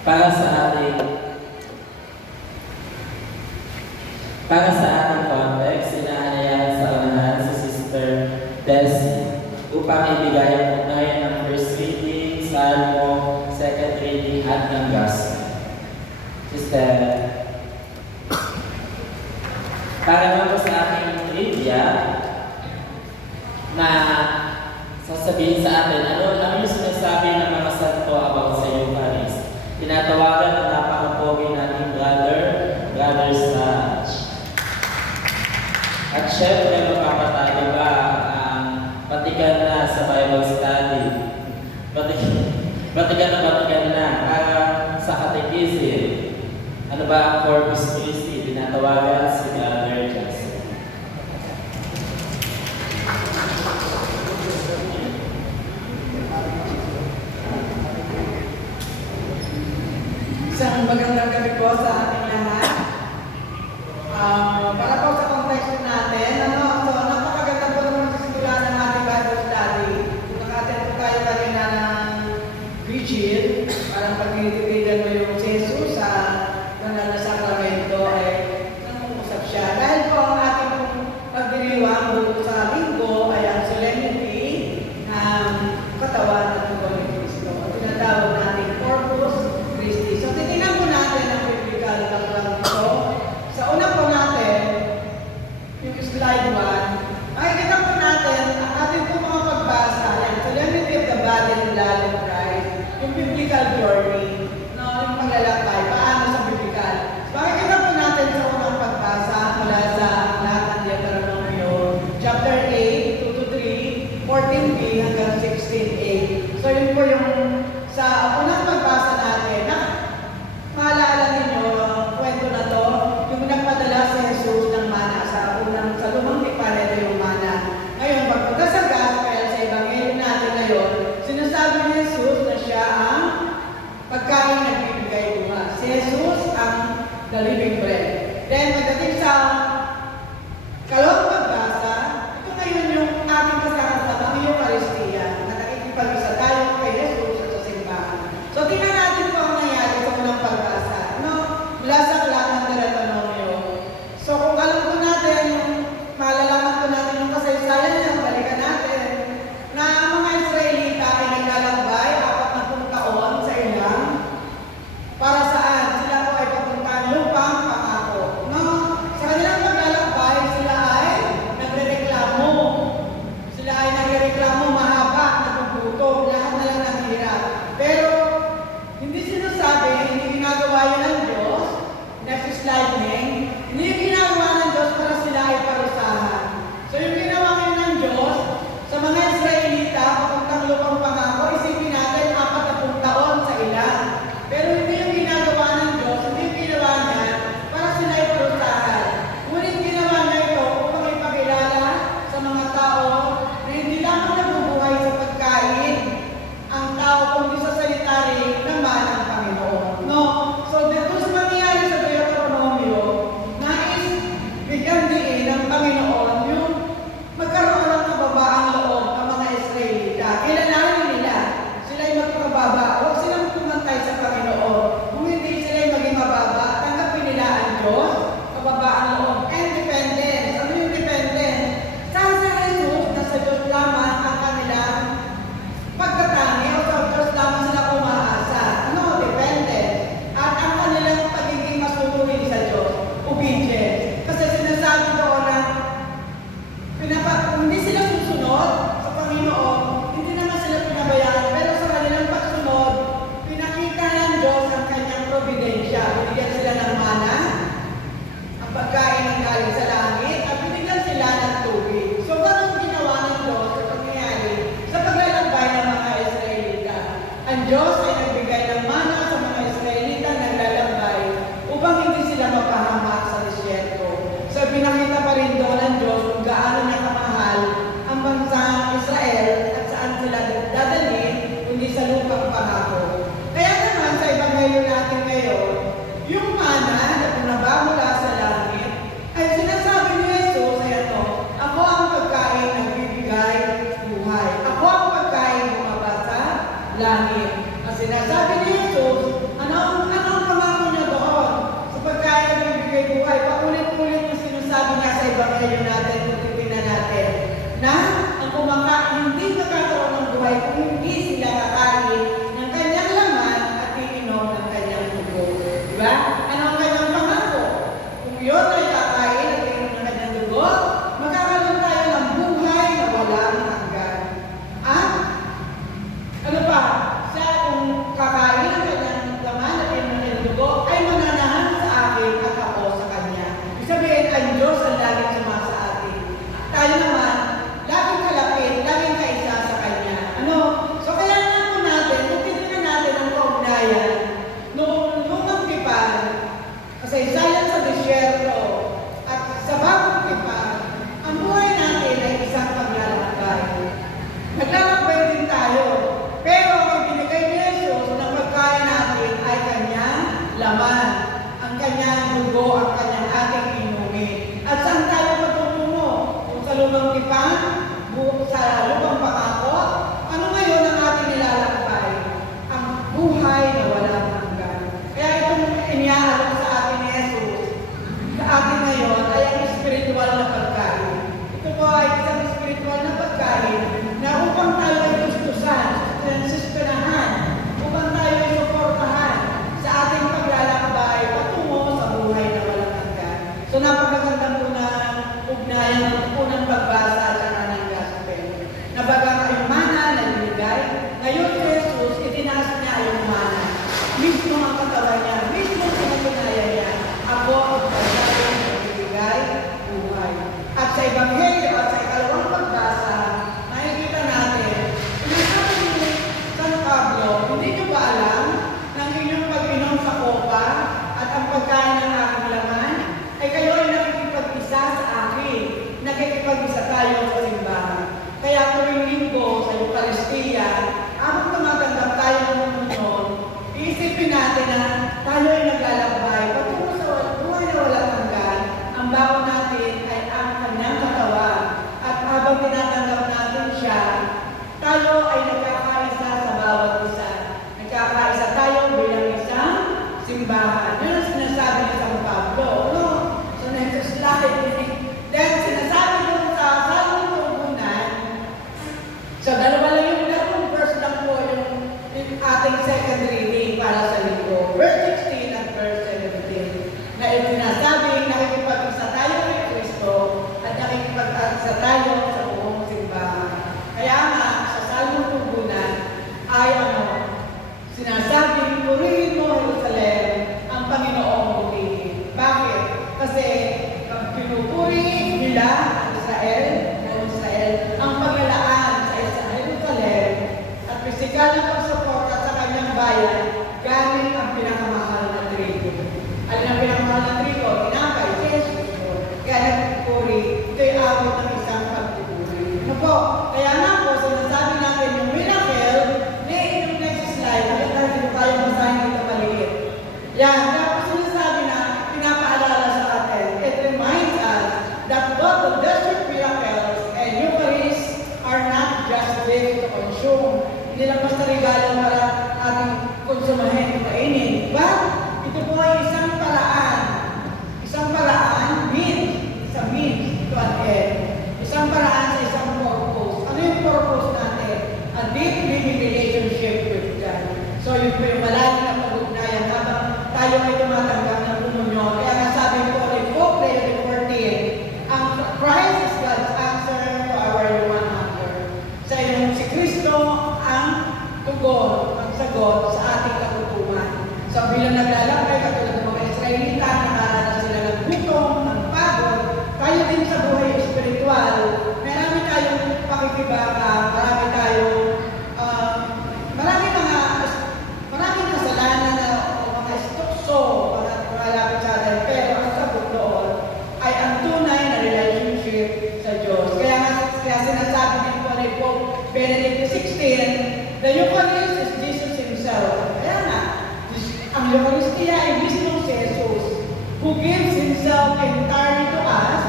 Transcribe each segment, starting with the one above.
para sa ating context, inaanyayahan sa unahan si Sister Bessie upang ibigay ang ugnayan ng first reading, Salmo, second reading at ng Gospel. Sister, para naman sa aking trivia na sasabihin sa atin, ano yung sinasabi ng mga santo about sa Eucharist? Tinatawagan ang napakapogi nating Brother Saj. At syempre, magpapatayo ba ang patikan na sa Bible study? Patikan na para sa catechism. Ano ba ang Corpus Christi? Tinatawagan si Brother Jackson. Isang magandang gabi po sa ating lahat. Para po sa konteksto natin, so napakaganda po naman sisimula ng ating Bible study. Kung naka-attend po tayo kanina ng vigil, parang pag tinititigan mo yung si Jesus sa banal na sakramento ay nangungusap siya. Dahil po ang ating pagdiriwang buto sa linggo ay ang solemnity ng katawan at dugo ni Cristo. Tinatawag natin Corpus Christi. So titingnan po natin ang biblical na lang ito. Sa una po natin, yung slide 1, makikita po natin ang ating po mga pagbasa, yung solemnity of the body and blood of Christ, yung biblical journey, no, yung paglalakbay, paano sa biblical. So, makikita po natin sa unang pagbasa mula sa lahat ng Deuteronomio, chapter 8, 2-3, 14b hanggang 16a. So, yun po yung sa unang pagbasa natin, maalala ninyo ang kwento na to, yung nagpadala si Jesus ng mana sa lumang tipan, ito yung mana. Ngayon, pagpunta sa gospel, sa ebanghelyo natin ngayon, sinasabi ni Jesus na siya ang pagkain nagbibigay buhay. Si Jesus ang the living bread. Then, pagdating sa kalawang pagbasa, ito ngayon yung ating kasama ng Eucharistia, na nakikipag-isa tayo kay Jesus at sa simbahan. So, tingnan natin po ang nangyari sa unang pagbasa. Mula sa aklat ng Deuteronomio. So, kung alam po natin, malalaman po natin yung kasaysayan niya, balikan natin, na ang mga Israelita ay naglalakbay 40 taon sa ilang para saan? Sila po ay papuntang lupang pangako. No? Sa kanilang paglalakbay, sila ay nagrereklamo. Sila ay nagrereklamo mahaba, nagugutom, lahat na lang ng hirap. Pero, hindi sinasabi, hindi ginagawa yun ng Diyos. Next slide, Ning. Hindi yung ginagawa ng Diyos para sila ay parusahan. So, yung ginawa ngayon ng Diyos, sa mga Israelita, papuntang lupang pangako, isipin natin 40 taon sa ilan. Pero hindi yung ginagawa ng Diyos, hindi yung ginawa niya para sila ay parusahan. Ngunit ginawa niya ito upang ipakilala sa mga tao na hindi lamang nabubuhay sa pagkain ang tao kundi sa salita rin naman ng Panginoon. No? So, dito sa mangyayari sa Deuteronomio, nais bigyan din ng Panginoon yung magkaroon ng kababaang loob ang mga Israelita. Kailangan nila sila ay magpababa. Huwag silang pumantay sa Panginoon. Kung hindi sila ay maging mababa, tanggapin nila ang Diyos, kababaang loob, and dependence. Ano yung dependence? Sa Jesus, na sa Diyos lamang ang kanilang pagkatangi o sa Diyos lamang sila umaasa. Ano? Dependent. At ang kanilang pagiging masunurin sa Diyos, obedience. Kasi sinasabi doon na hindi sila susunod sa Panginoon, hindi naman sila pinabayaan, pero sa kanilang pagsunod, pinakita ng Diyos ang kanyang providensya. Binigyan sila ng mana, ang pagkain ng galing sa langit, at binigyan sila ng tubig. So, ganun ginawa ng Diyos sa pangyayari sa paglalakbay ng mga Israelita. Ang Diyos ay nagbigay ng mana sa mga Israelita na naglalakbay upang hindi sila mapahamak sa disyerto. So, pinakita pa rin doon ng Diyos kung gaano niya kamahal ang bansang Israel at saan sila dadalhin kundi sa lupang pangako. Kaya naman sa ebanghelyo natin ngayon, yung mana na pinaba mula sa langit ay sinasabi ni Jesus ay ako ang pagkain na bibigay buhay. Ako ang pagkain bumaba sa langit. Ang sinasabi Ebanghelyo natin kung titignan natin na ang hindi magkakaroon ng buhay kung hindi sila kakain ng kanyang laman at iinom ng kanyang dugo. Diba? Ano ang kanyang pangako? Kung yun ay kakain at iinom ng kanyang dugo, magkakaroon tayo ng buhay na walang hanggan. Ano pa? Siya kung kakain ng kanyang laman at iinom ng kanyang dugo, ay mananahan sa akin at ako sa kanya. Ibig sabihin, ang Diyos ang laging sumasa atin. Tayo naman, laging kalapit, laging kaisa sa kanya. So kaya nga po natin, kung titignan natin ang kaugnayan, noong lumang tipan, kasaysayan sa disyerto, at sa bagong tipan, ang buhay natin ay isang paglalakbay. Naglalakbay din tayo, pero ang binigay ni Jesus na pagkain natin ay kanyang laman, ang kanyang dugo, ang kanyang ating inumin. At saan tayo matutungo? Kung sa lumang tipan, sa lumang pangako, ano ngayon ang ating nilalakbay? Ang buhay na walang hanggan. Kaya itong iniaalok sa atin ni Jesus, sa atin ngayon ay ang spiritual na pagkain. Ito po ay isang spiritual na pagkain na upang tayo ay gustusan, sustinahan, upang tayo ay suportahan sa ating paglalakbay patungo sa buhay na walang hanggan. So napakagandang po na ugnayan ng unang pagbasa at saka ng gospel. Nabagang ay mana na binigay, ngayon si Jesus, itinaas niya ay mana. Mismo ang katawan niya, mismo ang pinatunayan niya, ako ang pagkain na binigay buhay. At sa Ebanghelyo at sa ikalawang pagbasa, makikita natin, sinasabi ni San Pablo, hindi niyo ba alam na ang inyong pag-inom sa kopa at ang pagkain ng aking laman, ay kayo ay nakikipag-isa sa akin, nakikipag-isa tayo sa simbahan. Kaya tuwing linggo sa Eucharistia, habang tumatanggap tayo ng komunyon, iisipin natin na tayo ay naglalakbay patungo sa buhay na walang hanggan. Ang bago natin ay ang kanyang katawan. At habang tinatanggap natin siya, tayo ay nagkakaisa sa bawat isa. Nagkakaisa tayo bilang isang simbahan. Yun ang sinasabi ni San Pablo. So next slide. Then sinasabi doon sa Salmong Tugunan, so dalawa lang yung dalawang verse lang po yung ating second reading para sa linggo. Verse 16 at verse 17. Na sinasabi, nakikipag-isa tayo kay Kristo at nakikipag-isa tayo sa buong simbahan. Kaya nga, sa Salmong Tugunan ay sinasabi, purihin mo Jerusalem, ang Panginoong purihin. Bakit? Kasi pag pinupuri nila ang Israel, ang paglalaan sa Jerusalem at pisikal na pagsuporta sa kanyang bayan gamit ang pinakamahal na trigo. Alin ang pinakamahal na trigo? Tinapay, Jesus. Kaya nagpupuri, ito'y awit ng isang pagpupuri. Kaya nga po, sinasabi natin yung miracle, yung next slide, hindi tayo masahin dito maliit. Yan, tapos sinasabi na, pinapaalala sa atin, it reminds us that both the desert miracles and Eucharist are not just ways to consume. Hindi lang basta regalo para ating konsumahin, kainin. But, ito po ay isang paraan, means to an end. Isang paraan sa isang purpose. Ano yung purpose natin? A deep living relationship with God. So, yun po yung malalim na pag-ugnayan habang tayo ay tumatanggap ng komunyon. Kaya nga sabi ko, Pope Leo XIV, ang Christ is God's answer to our human hunger. Sa yung si Kristo ang tugon, ang sagot sa ating kagutuman. So, bilang naglalakbay, katulad ng mga Israelita, nakaranas sila ng gutom, ng pagod, tayo din sa buhay espiritual, marami tayong pakikibaka, maraming kasalanan na mga istukso, mga malapit sa atin, pero ang sagot doon ay ang tunay na relationship sa Diyos. Kaya sinasabi din po ni Pope Benedict XVI, the Eucharist is Jesus Himself. Kaya nga, ang Eucharistia ay mismo si Jesus, who gives Himself entirely to us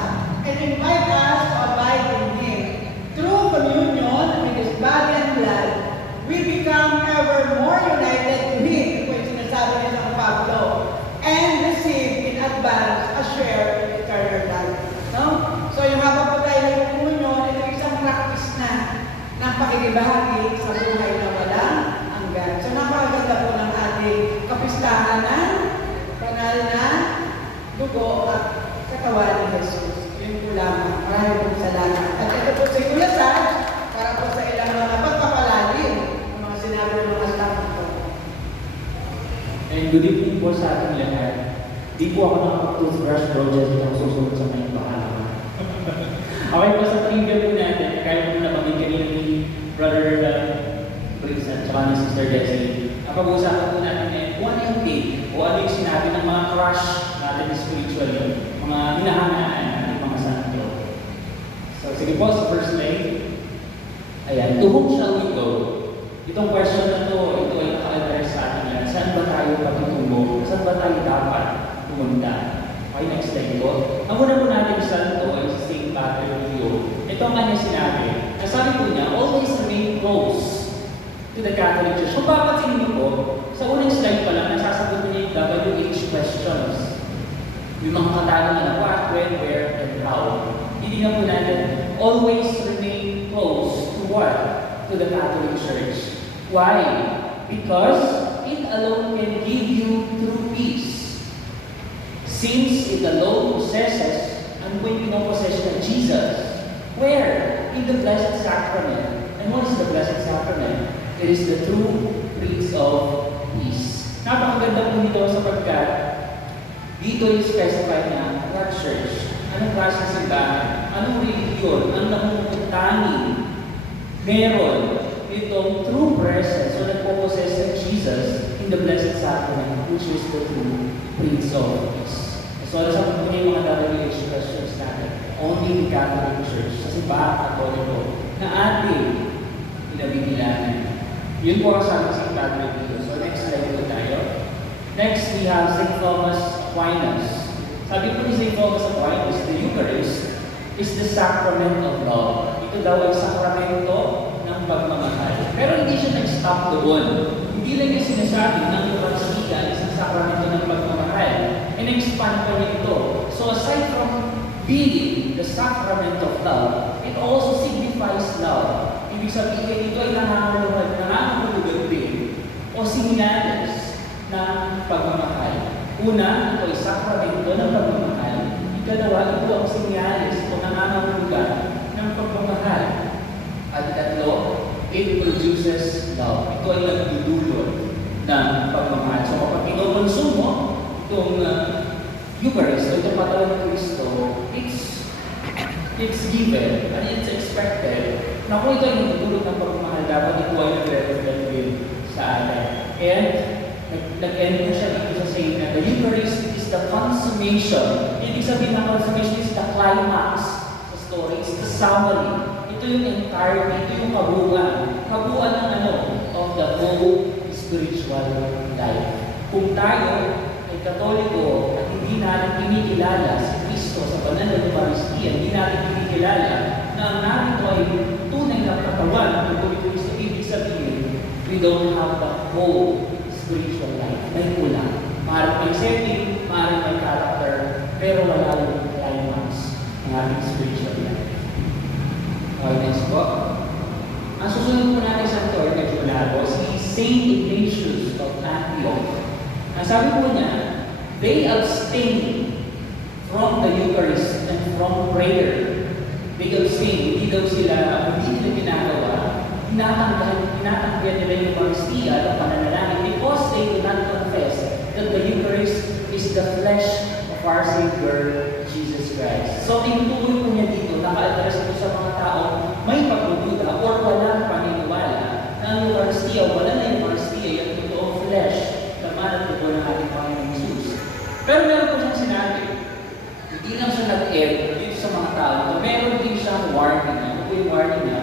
and invite us to abide in Him. Through communion with His body and blood, we become ever more united to Him, ito yung sinasabi ni San Pablo, and receive in advance a share in eternal life. No? So pagpistahan ng banal na dugo at katawan ni Jesus. Yun po lamang. Maraming po salamat. At ito po si Kuya Saj, para po sa ilang mga pagpapalalim ng mga sinabi ng mga staff ko. And good evening po sa ating lahat. Di po ako nakapag-toothbrush bro, just ako susunod sa may bahala. Okay po sa trivia po natin, kaya po nabanggit kanina ni Brother Briggs at saka ni Sister Jessie. Ang pag-uusapan po natin ngayon, kung ano yung take o ano yung sinabi ng mga crush natin spiritually, mga hinahangaan natin mga santo. So sige po, sa first lane, ayan, to whom shall we go? Itong question na to, ito ay naka-address sa atin yan. Saan ba tayo patutungo? Saan ba tayo dapat pumunta? Okay, next slide po. Ang una po natin santo ay si St. Bartholomew. Ito ang kanya sinabi. Nasabi po niya, always remain close to the Catholic Church. Kung papansin niyo po, sa unang slide pa lang, nasasagot niya yung WH questions. Yung mga katanungan na what, when, where, and how. Hindi na po natin, always remain close to what? To the Catholic Church. Why? Because it alone can give you true peace. Since it alone possesses, and when you know possession of Jesus, where? In the Blessed Sacrament. And what is the Blessed Sacrament? It is the true Prince of Peace. Napakaganda po nito sapagkat dito yung specify na what church, anong klase ng simbahan, anong religion, ang namumutangin meron itong true presence o nagpo-possess ng Jesus in the Blessed Sacrament, which is the true Prince of Peace. So, nasa po yung mga WH questions natin. Only the Catholic Church, sa simbahan Katoliko, na ating pinabibilangan. Yun po ang sabi sa Catholic dito. So, next slide po tayo. Next, we have St. Thomas Aquinas. Sabi po ni St. Thomas Aquinas, the Eucharist is the sacrament of love. Ito daw ay sakramento ng pagmamahal. Pero hindi siya nag-stop doon. Hindi lang niya sinasabi ng Eucharistia is ang sakramento ng pagmamahal. And expand pa niya ito. So aside from being the sacrament of love, it also signifies love. Ibig sabihin ito ay nangangahulugan din o sinyales ng pagmamahal. Una, ito ay sakramento ng pagmamahal. Ikalawa, ito ang sinyales o nangangahulugan ng pagmamahal. At ikatlo, it produces love. Ito ay nagdudulot ng pagmamahal. So kapag kinukonsumo mo itong Eucharist, o itong katawan ng Kristo, it's given and it's expected na kung ito ay nagdudulot ng pagmamahal, dapat ito ay nagre-reflect din sa atin. And nag-end na siya dito sa saying na the Eucharist is the consummation. Ibig sabihin ng consummation is the climax sa story, it's the summary. Ito yung entirety, ito yung kabuuan. Kabuuan ng of the whole spiritual life. Kung tayo ay Katoliko at hindi natin kinikilala si Kristo sa banal na Eucharistia, hindi natin kinikilala na ang narito ay tunay na katawan ng Kristo, ibig sabihin, we don't have the whole spiritual life. May kulang. Maaaring may setting, maaaring may character, pero wala yung climax ng ating spiritual life. Okay, next po. Ang susunod po natin sa Lord na Julago, si Saint Ignatius of Antioch. Ang sabi po niya, they abstain from the Eucharist and from prayer. They abstain, hindi nila ginagawa, tinatanggihan nila yung Eucharistia at pananalangin because they do not confess that the Eucharist is the flesh of our Savior, Jesus Christ. So, tinutukoy po niya dito, naka-address po sa mga tao, may pagdududa or walang paniniwala na ang Eucharistia, wala na yung Eucharistia, yung totoong flesh, laman at tubo ng ating Panginoong Jesus. Pero meron po siyang sinabi, hindi lang siya nag-end dito sa mga tao, meron din siyang warning na, ano po yung warning na,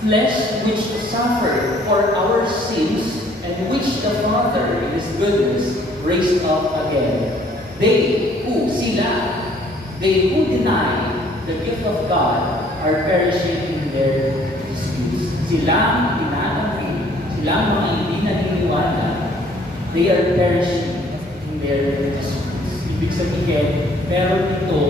flesh which to suffer for our sins and which the Father in His goodness raised up again. They who deny the gift of God are perishing in their disputes. Silang tinatanggi, silang mga hindi naniniwala, they are perishing in their disputes. Ibig sabihin, meron dito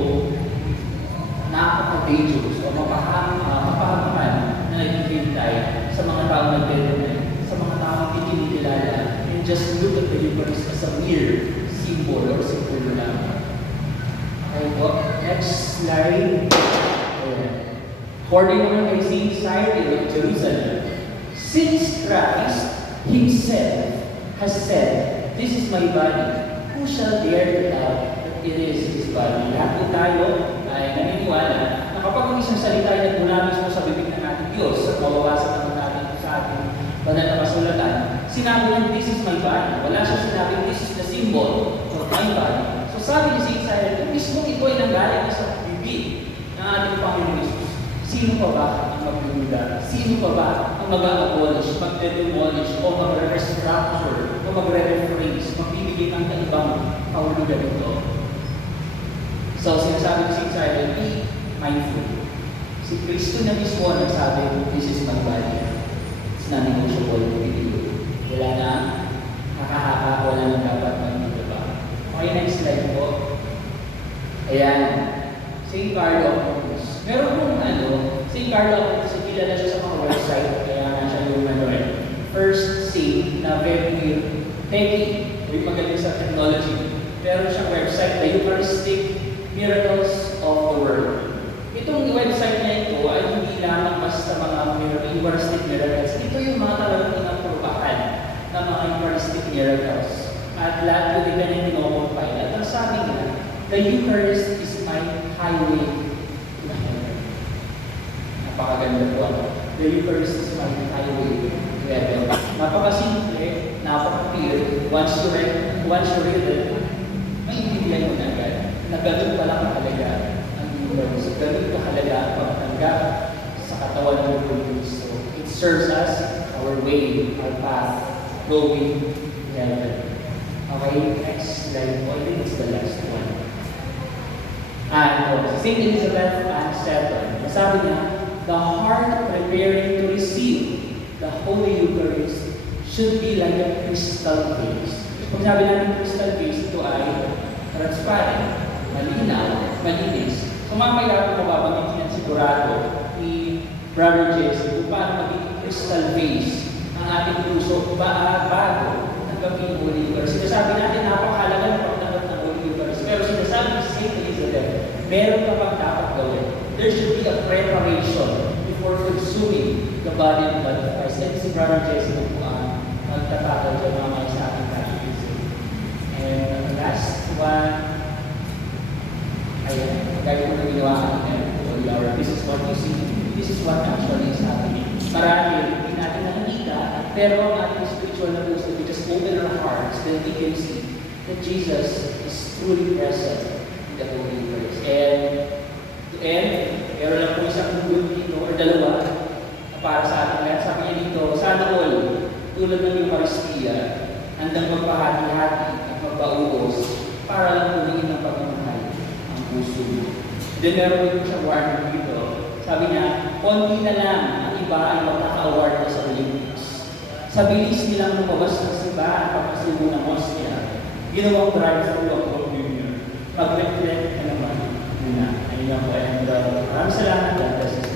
napaka-dangerous o mapahamahan na naghihintay sa mga taong nagdedemay, sa mga taong hindi kinikilala in just look at the Eucharist as a mere symbol or symbol lang. Okay po. Next slide. Ayan. According naman kay Saint Cyril of Jerusalem, since Christ Himself has said, "This is my body," who shall dare to doubt that it is His body? Lahat po tayo ay naniniwala na kapag ang isang salita ay nagmula mismo sa bibig ng ating Diyos at mawawasan naman natin sa ating banal na kasulatan, sinabi niya, "This is my body." Wala siya sinabi, "This is the symbol of my body." So sabi ni Saint Cyril, kung mismo ito ay nanggaling sa bibig ng ating Panginoon Jesus, sino pa ba ang magdududa? Sino pa ba ang mag-abolish, magde-demolish, o magre-restructure, o magre-rephrase, magbibigay ng ibang kahulugan ito? So, sinasabi ni Saint Cyril, be mindful. Si Kristo na mismo ang nagsabi, "This is my body." It's non-negotiable with you. Wala na nakahapa, wala na dapat magdudaba. Okay, next slide po. Ayan. Saint Carlo of Montes. Meron pong Saint Carlo of Montes, kilala siya sa mga website, kaya nga siya yung first saint na very techy, very magaling sa technology. Meron siyang website, The Eucharistic Miracles of the World. Itong website niya ito ay hindi lamang basta mga Eucharistic miracles. Ito yung mga talagang pinapurbakan ng mga Eucharistic miracles. At lahat yung iba niya pinocompile. At ang sabi niya, "The Eucharist is my highway to heaven." Napakaganda po. The Eucharist is my highway to heaven. Napakasimple, napaka-clear. Once you read it, maintindihan mo na agad na ganun pala kahalaga ang Eucharist. Ganun kahalaga ang pagtanggap sa katawan ng Kristo. It serves us our way, our path, going to heaven. Okay, next slide po. I think it's the last one. St. Elizabeth Ann Seton, sabi niya, "The heart preparing to receive the Holy Eucharist should be like a crystal vase." Kung sabi namin crystal vase, ito ay transparent, malinaw, malinis. So mamaya kung mababanggit yan sigurado ni Brother Jesse kung paano magiging crystal vase ang ating puso bago tanggapin yung Holy Eucharist. Sinasabi natin napakahalaga ng pagtanggap ng Holy Eucharist. Pero sinasabi ni St. Elizabeth, meron ka pang dapat gawin. There should be a preparation before consuming the body and blood of Christ. And si Brother Jesse po ang magtatagal dyan mamaya sa ating catechism. And the last one, ayan, gaya po na ginawa natin. This is what you see. This is what actually is happening. Marami, hindi natin nakikita, pero ang ating spiritual na puso, we just open our hearts, then we can see that Jesus is truly present in the Holy Eucharist. And to end, meron lang po isang good dito, or dalawa, na para sa ating lahat. Sabi niya dito, sana all, tulad ng Eucharistia, handang magpahati-hati at magpauos para lang pulingin ng pagmamahal ang puso mo. Then meron din siyang warning dito. Sabi niya, konti na lang ang iba ay magkaka-award na sa Olympics. Sa bilis nilang lumabas ng simbahan pagkasubo ng mosque, ginawang drive sa uwang communion. Mag-reflect ka naman muna. Ayun lang po. And maraming salamat. God bless you.